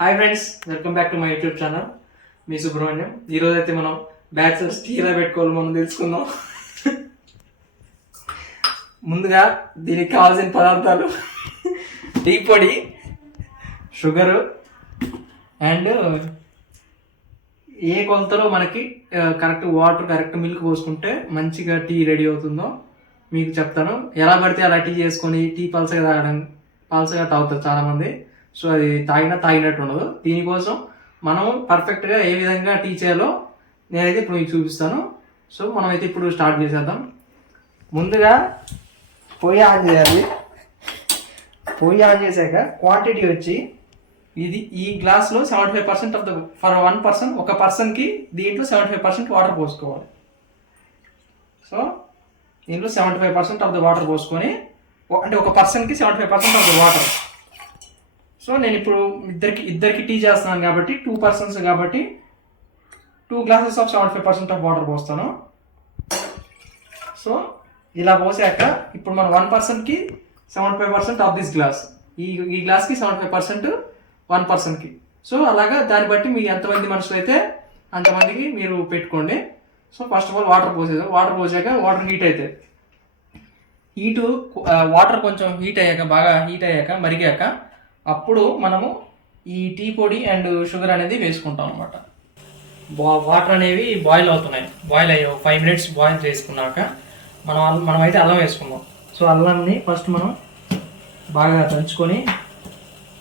Hi friends welcome back to my YouTube channel మీ సుబ్రహ్మణ్యం. ఈరోజు అయితే మనం బ్యాచులర్స్ టీ ఎలా పెట్టుకోవాలి మనం తెలుసుకుందాం. ముందుగా దీనికి కావాల్సిన పదార్థాలు. టీ పొడి షుగరు అండ్ ఏ కొలతలో మనకి కరెక్ట్ వాటర్ కరెక్ట్ మిల్క్ పోసుకుంటే మంచిగా టీ రెడీ అవుతుందో మీకు చెప్తాను. ఎలా పడితే అలా టీ చేసుకొని టీ పల్సగా తాగడం పల్సగా తాగుతారు చాలామంది. సో అది తాగినా తాగినట్టు ఉండదు. దీనికోసం మనం పర్ఫెక్ట్గా ఏ విధంగా టీ చేయాలో నేనైతే ఇప్పుడు మీకు చూపిస్తాను. సో మనమైతే ఇప్పుడు స్టార్ట్ చేసేద్దాం. ముందుగా పొయ్యి ఆన్ చేయాలి. పొయ్యి ఆన్ చేశాక క్వాంటిటీ వచ్చి ఇది ఈ గ్లాస్లో seventy five percent of the for one person ఒక పర్సన్కి దీంట్లో సెవెంటీ ఫైవ్ పర్సెంట్ వాటర్ పోసుకోవాలి. సో దీంట్లో seventy five percent of the water పోసుకొని అంటే ఒక పర్సన్కి seventy five percent of the water so నేను ఇప్పుడు ఇద్దరికి ఇద్దరికి టీ చేస్తున్నాను కాబట్టి టూ పర్సన్స్ కాబట్టి two glasses of seventy five percent of water పోస్తాను. సో ఇలా పోసాక ఇప్పుడు మనం వన్ పర్సన్కి seventy five percent of this glass ఈ ఈ గ్లాస్కి సెవెంటీ ఫైవ్ పర్సెంట్ వన్ పర్సన్కి సో అలాగా దాన్ని బట్టి మీ ఎంతమంది మనుషులు అయితే అంతమందికి మీరు పెట్టుకోండి. So first of all water పోసేది వాటర్ పోసాక వాటర్ హీట్ అవుతుంది హీటు వాటర్ కొంచెం హీట్ అయ్యాక బాగా హీట్ అయ్యాక మరిగాక అప్పుడు మనము ఈ టీ పొడి అండ్ షుగర్ అనేది వేసుకుంటాం అనమాట వాటర్ అనేవి బాయిల్ అవుతున్నాయి. బాయిల్ అయ్యే ఫైవ్ మినిట్స్ బాయిల్ చేసుకున్నాక మనం అల్లం- మనం అయితే అల్లం వేసుకుందాం. సో అల్లంని ఫస్ట్ మనం బాగా దంచుకొని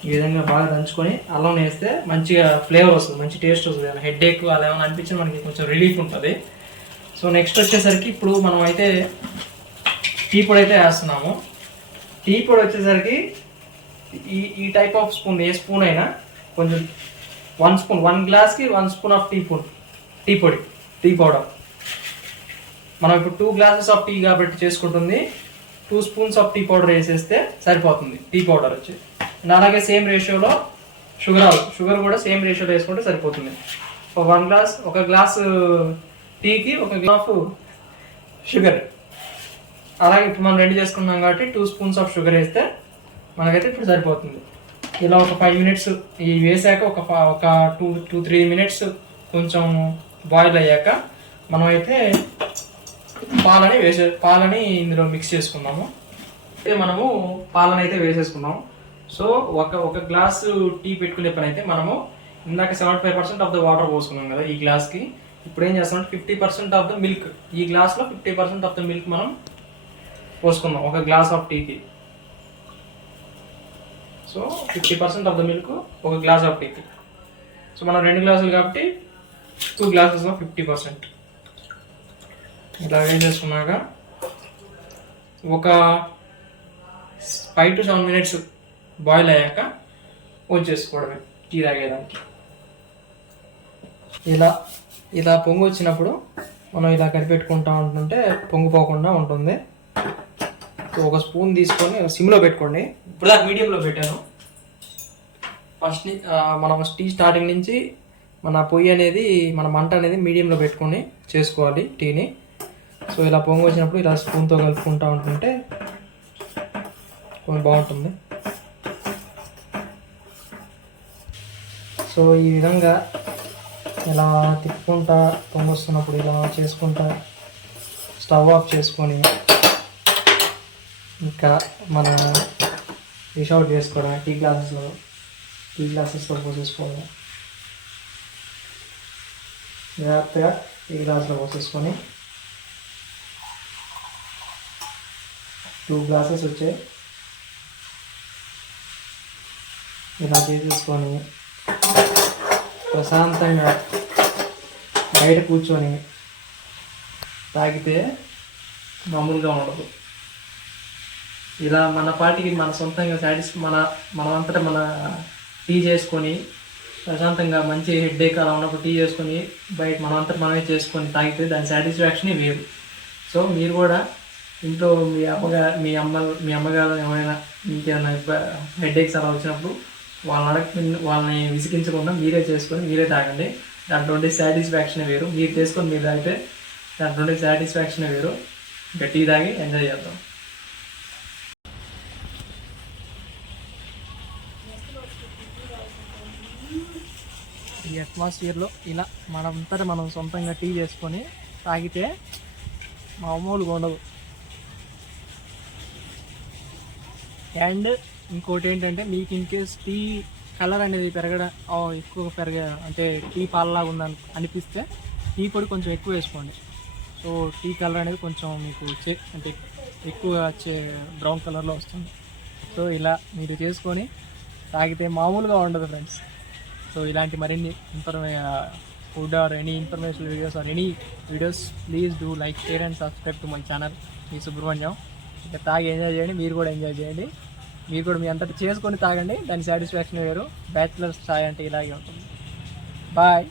ఈ విధంగా బాగా దంచుకొని అల్లం వేస్తే మంచిగా ఫ్లేవర్ వస్తుంది మంచి టేస్ట్ వస్తుంది. హెడ్ ఏక్ అలా ఏమైనా అనిపించి మనకి కొంచెం రిలీఫ్ ఉంటుంది. సో నెక్స్ట్ వచ్చేసరికి ఇప్పుడు మనం అయితే టీ పొడి అయితే వేస్తున్నాము. టీ పొడి వచ్చేసరికి ఈ ఈ టైప్ ఆఫ్ స్పూన్ ఏ స్పూన్ అయినా కొంచెం వన్ స్పూన్ వన్ గ్లాస్కి వన్ స్పూన్ ఆఫ్ టీ పొడి టీ పొడి టీ పౌడర్ మనం ఇప్పుడు టూ గ్లాసెస్ ఆఫ్ టీ కాబట్టి చేసుకుంటుంది. Two spoons of tea powder వేసేస్తే సరిపోతుంది టీ పౌడర్ వచ్చి. అండ్ అలాగే సేమ్ రేషియోలో షుగర్ షుగర్ కూడా సేమ్ రేషియోలో వేసుకుంటే సరిపోతుంది. ఒక వన్ గ్లాస్ ఒక గ్లాస్ టీకి ఒక గ్లాస్ షుగర్ అలాగే ఇప్పుడు మనం రెడీ చేసుకున్నాం కాబట్టి టూ స్పూన్స్ ఆఫ్ షుగర్ వేస్తే మనకైతే ఇప్పుడు సరిపోతుంది. ఇలా ఒక ఫైవ్ మినిట్స్ ఇవి వేసాక ఒక ఫ- ఒక టూ టూ త్రీ మినిట్స్ కొంచెం బాయిల్ అయ్యాక మనం అయితే పాలని వేసే పాలని ఇందులో మిక్స్ చేసుకున్నాము. అయితే మనము పాలని అయితే వేసేసుకున్నాము. సో ఒక ఒక గ్లాసు టీ పెట్టుకునే పని అయితే మనము ఇందాక seventy five percent of the water పోసుకున్నాం కదా ఈ గ్లాస్కి ఇప్పుడు ఏం చేస్తామంటే fifty percent of the milk ఈ గ్లాస్లో fifty percent of the milk మనం పోసుకుందాం ఒక గ్లాస్ ఆఫ్ టీకి so fifty percent of the milk ఒక గ్లాస్ ఆఫ్ టీకి సో మనం రెండు గ్లాసులు కాబట్టి two glasses of fifty percent. ఇలా వేసేసుకున్నాక ఒక five to seven minutes boil అయ్యాక వచ్చేసుకోవడమే టీ తాగేదానికి. ఇలా ఇలా పొంగు వచ్చినప్పుడు మనం ఇలా కనిపెట్టుకుంటా ఉంటుంటే పొంగిపోకుండా ఉంటుంది. సో ఒక స్పూన్ తీసుకొని సిమ్లో పెట్టుకోండి. ఇప్పుడు దాకా మీడియంలో పెట్టాను. ఫస్ట్ మనం టీ స్టార్టింగ్ నుంచి మన పొయ్యి అనేది మన మంట అనేది మీడియంలో పెట్టుకొని చేసుకోవాలి టీని. సో ఇలా పొంగి వచ్చినప్పుడు ఇలా స్పూన్తో కలుపుకుంటా ఉంటుంటే కొంచెం బాగుంటుంది. సో ఈ విధంగా ఇలా తిప్పుకుంటా పొంగొస్తున్నప్పుడు ఇలా చేసుకుంటా స్టవ్ ఆఫ్ చేసుకొని ఇంకా మన రిషౌట్ అవుట్ చేసుకోవడం టీ గ్లాసెస్లో టీ గ్లాసెస్లో పోసేసుకోవడం జాగ్రత్తగా టీ గ్లాస్లో పోసేసుకొని టూ గ్లాసెస్ వచ్చాయి. ఇలా చేసేసుకొని ప్రశాంతంగా బయట కూర్చొని తాగితే మామూలుగా ఉండదు. ఇలా మన పాటికి మన సొంతంగా సాటిస్ మన మనమంతటా మన టీ చేసుకొని ప్రశాంతంగా మంచి హెడ్ ఏక్ అలా ఉన్నప్పుడు టీ చేసుకొని బయట మనమంతా మనమే చేసుకొని తాగితే దాని సాటిస్ఫాక్షనే వేరు. సో మీరు కూడా ఇంట్లో మీ అమ్మగారు మీ అమ్మ మీ అమ్మగారు ఏమైనా ఇంకేమైనా హెడ్ ఏక్స్ అలా వచ్చినప్పుడు వాళ్ళని అడగ వాళ్ళని విసిగించకుండా మీరే చేసుకొని మీరే తాగండి. దాంట్లో ఉండే సాటిస్ఫాక్షన్ వేరు. మీరు చేసుకొని మీరు తాగితే దాంట్లో ఉండే సాటిస్ఫాక్షన్ వేరు. ఇంకా టీ తాగి ఎంజాయ్ చేద్దాం. ఈ అట్మాస్ఫియర్లో ఇలా మనంతటా మనం సొంతంగా టీ చేసుకొని తాగితే మామూలుగా ఉండదు. అండ్ ఇంకోటి ఏంటంటే మీకు ఇన్ కేస్ టీ కలర్ అనేది పెరగడం ఎక్కువ పెరగ అంటే టీ పాలలాగా ఉందని అనిపిస్తే టీ పొడి కొంచెం ఎక్కువ వేసుకోండి. సో టీ కలర్ అనేది కొంచెం మీకు చే అంటే ఎక్కువ వచ్చే బ్రౌన్ కలర్లో వస్తుంది. సో ఇలా మీరు చేసుకొని తాగితే మామూలుగా ఉండదు ఫ్రెండ్స్ సో ఇలాంటి మరిన్ని ఇన్ఫర్మే food or any information videos or any videos please do like share and subscribe to my channel మీ సుబ్రహ్మణ్యం. ఇక తాగి ఎంజాయ్ చేయండి మీరు కూడా ఎంజాయ్ చేయండి. మీరు కూడా మీ అంతటి చేసుకొని తాగండి. దాని సాటిస్ఫాక్షన్ వేరు. బ్యాచిలర్స్ ఛాయ్ అంటే ఇలాగే ఉంటుంది. బాయ్